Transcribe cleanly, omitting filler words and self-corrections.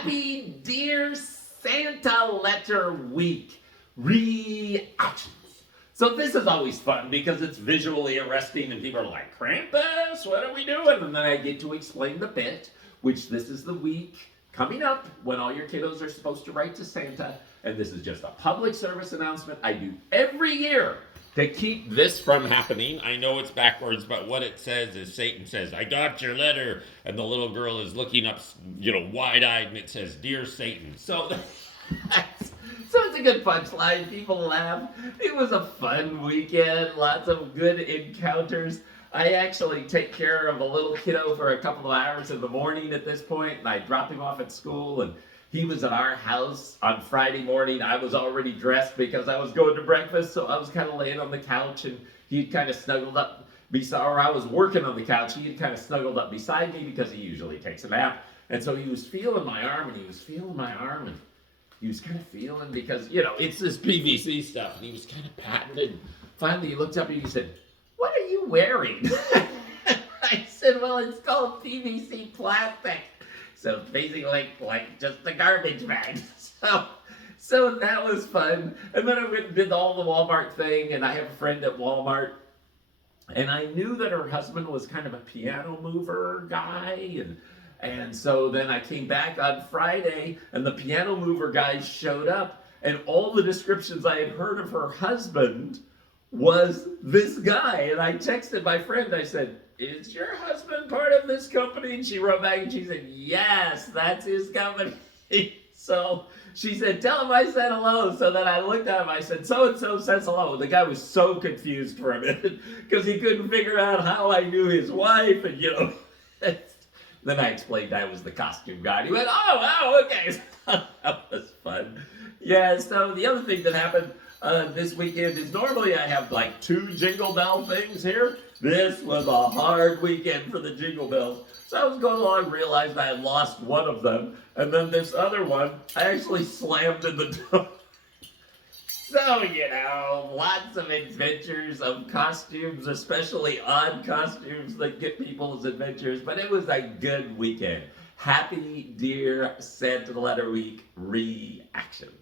Happy Dear Santa Letter Week reactions. So this is always fun because it's visually arresting and people are like, Krampus, what are we doing? And then I get to explain the bit, which this is the week coming up when all your kiddos are supposed to write to Santa. And this is just a public service announcement I do every year to keep this from happening. I know it's backwards, but what it says is Satan says, I got your letter. And the little girl is looking up, wide-eyed, and it says, Dear Satan. So it's a good punchline. People laugh. It was a fun weekend. Lots of good encounters. I actually take care of a little kiddo for a couple of hours in the morning at this point, and I drop him off at school, and he was at our house on Friday morning. I was already dressed because I was going to breakfast, so I was kind of laying on the couch, and he'd kind of snuggled up or I was working on the couch. He had kind of snuggled up beside me because he usually takes a nap, and so he was feeling my arm, and he was feeling my arm, and he was kind of feeling because, it's this PVC stuff, and he was kind of patting it, and finally he looked up and he said, what are you wearing? I said, well, it's called PVC plastic. So basically like just a garbage bag. So that was fun. And then I went and did all the Walmart thing, and I have a friend at Walmart, and I knew that her husband was kind of a piano mover guy, and so then I came back on Friday, and the piano mover guy showed up, and all the descriptions I had heard of her husband was this guy. And I texted my friend, I said, is your husband part of this company? And she wrote back and she said, yes, that's his company. So she said, tell him I said hello. So then I looked at him, I said, so-and-so says hello. The guy was so confused for a minute because he couldn't figure out how I knew his wife, and then I explained I was the costume guy. And he went, oh, okay. That was fun. Yeah, so the other thing that happened this weekend is normally I have like 2 Jingle Bell things here. This was a hard weekend for the Jingle Bells. So I was going along, realized I had lost one of them, and then this other one, I actually slammed in the door. So, lots of adventures of costumes, especially odd costumes that get people's adventures, but it was a good weekend. Happy Dear Santa Letter Week reactions.